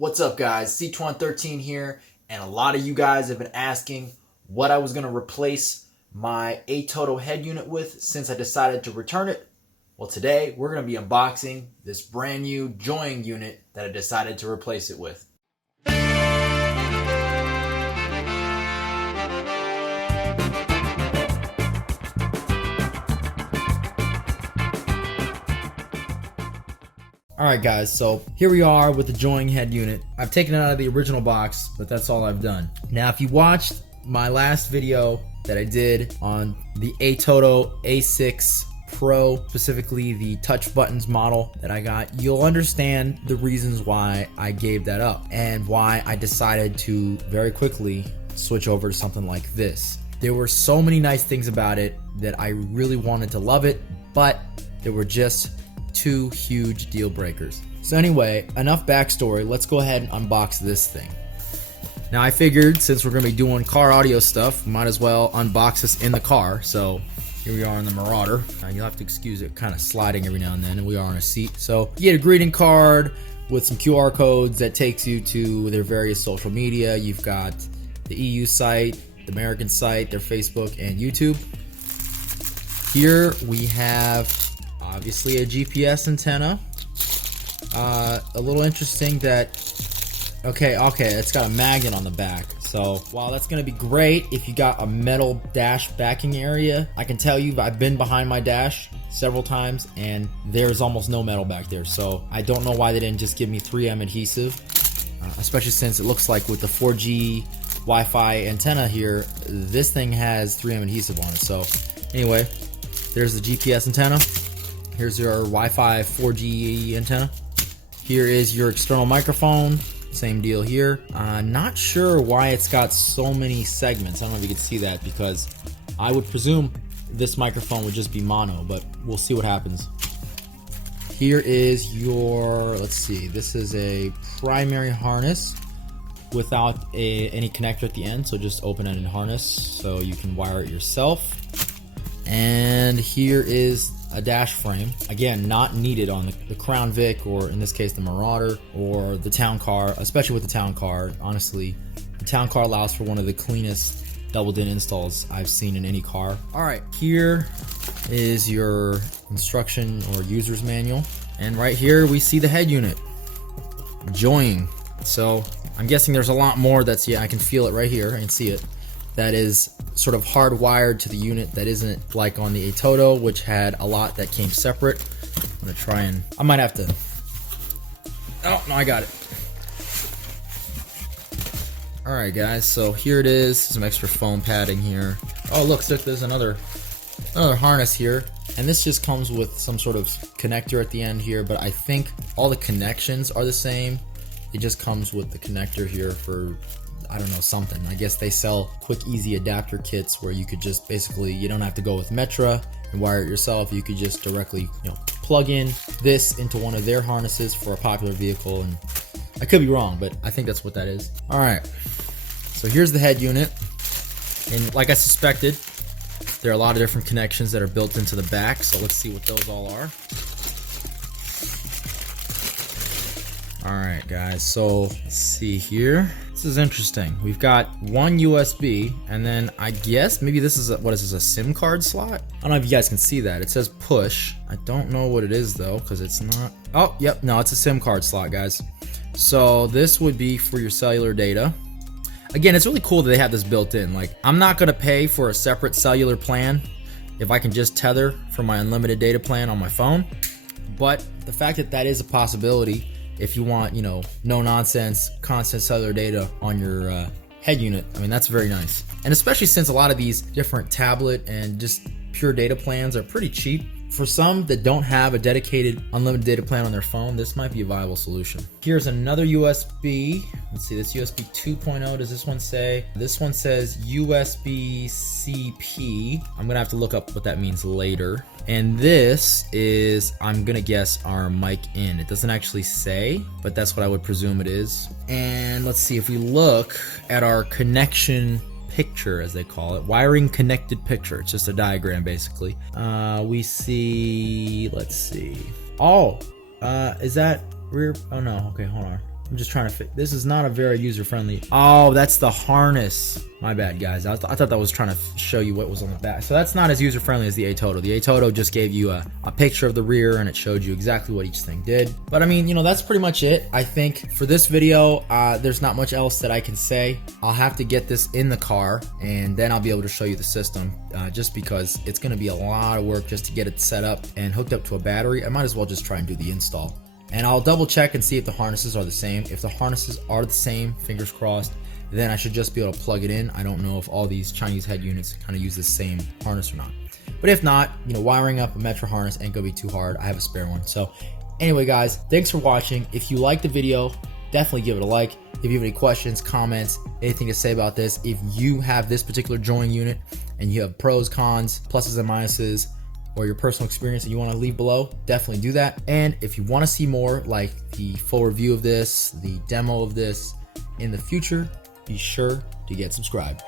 What's up guys, C2113 here, and a lot of you guys have been asking what I was going to replace my ATOTO head unit with since I decided to return it. Well, today we're going to be unboxing this brand new JOYING unit that I decided to replace it with. Alright guys, so here we are with the JOYING head unit. I've taken it out of the original box, but that's all I've done. Now if you watched my last video that I did on the ATOTO A6 Pro, specifically the touch buttons model that I got, you'll understand the reasons why I gave that up and why I decided to very quickly switch over to something like this. There were so many nice things about it that I really wanted to love it, but there were just two huge deal breakers. So anyway, enough backstory, let's go ahead and unbox this thing. Now I figured since we're going to be doing car audio stuff, we might as well unbox this in the car. So here we are in the Marauder. Now you'll have to excuse it kind of sliding every now and then, and we are on a seat. So you get a greeting card with some QR codes that takes you to their various social media. You've got the EU site, the American site, their Facebook and YouTube. Here we have obviously a GPS antenna. A little interesting that, okay, it's got a magnet on the back. So while that's gonna be great if you got a metal dash backing area, I can tell you I've been behind my dash several times and there's almost no metal back there. So I don't know why they didn't just give me 3M adhesive, especially since it looks like with the 4G Wi-Fi antenna here, this thing has 3M adhesive on it. So anyway, there's the GPS antenna. Here's your Wi-Fi 4G antenna. Here is your external microphone. Same deal here. Not sure why it's got so many segments. I don't know if you can see that because I would presume this microphone would just be mono, but we'll see what happens. Here is your, let's see, this is a primary harness without any connector at the end, so just open-ended harness so you can wire it yourself. And here is a dash frame, again not needed on the Crown Vic, or in this case the Marauder, or the town car, especially with the town car. Honestly, the town car allows for one of the cleanest double DIN installs I've seen in any car. Alright, here is your instruction or user's manual, and right here we see the head unit, JOYING. So I'm guessing there's a lot more that's, yeah, I can feel it right here, I can see it, that is sort of hardwired to the unit, that isn't like on the ATOTO, which had a lot that came separate. I'm gonna try and, I might have to, oh no, I got it. Alright guys, so here it is, some extra foam padding here. Oh look, there's another harness here, and this just comes with some sort of connector at the end here, but I think all the connections are the same. It just comes with the connector here for, I don't know, something. I guess they sell quick, easy adapter kits where you could just basically, you don't have to go with Metra and wire it yourself. You could just directly, plug in this into one of their harnesses for a popular vehicle. And I could be wrong, but I think that's what that is. All right, so here's the head unit. And like I suspected, there are a lot of different connections that are built into the back. So let's see what those all are. Alright guys, so let's see here. This is interesting. We've got one USB, and then I guess maybe this is what is this, a SIM card slot? I don't know if you guys can see that. It says push. I don't know what it is though, because it's not. Oh, yep, no, it's a SIM card slot, guys. So this would be for your cellular data. Again, it's really cool that they have this built in. Like, I'm not gonna pay for a separate cellular plan if I can just tether from my unlimited data plan on my phone. But the fact that that is a possibility, if you want, no nonsense, constant cellular data on your head unit, I mean, that's very nice. And especially since a lot of these different tablet and just pure data plans are pretty cheap. For some that don't have a dedicated unlimited data plan on their phone, this might be a viable solution. Here's another USB. Let's see, this USB 2.0, does this one say? This one says USB CP. I'm gonna have to look up what that means later. And this is, I'm gonna guess, our mic in. It doesn't actually say, but that's what I would presume it is. And let's see, if we look at our connection picture, as they call it, wiring connected picture, it's just a diagram basically. We see, let's see, oh, is that rear? Oh no, okay, hold on. I'm just trying to fit. This is not a very user-friendly. Oh, that's the harness. My bad, guys. I thought that was trying to show you what was on the back. So that's not as user-friendly as the ATOTO. The ATOTO just gave you a picture of the rear and it showed you exactly what each thing did. But I mean, you know, that's pretty much it. I think for this video, there's not much else that I can say. I'll have to get this in the car and then I'll be able to show you the system, just because it's going to be a lot of work just to get it set up and hooked up to a battery. I might as well just try and do the install. And I'll double check and see if the harnesses are the same. If the harnesses are the same, fingers crossed, then I should just be able to plug it in. I don't know if all these Chinese head units kind of use the same harness or not. But if not, you know, wiring up a Metro harness ain't gonna be too hard. I have a spare one. So anyway, guys, thanks for watching. If you like the video, definitely give it a like. If you have any questions, comments, anything to say about this, if you have this particular joying unit and you have pros, cons, pluses and minuses, or your personal experience that you want to leave below, definitely do that. And if you want to see more like the full review of this, the demo of this in the future, be sure to get subscribed.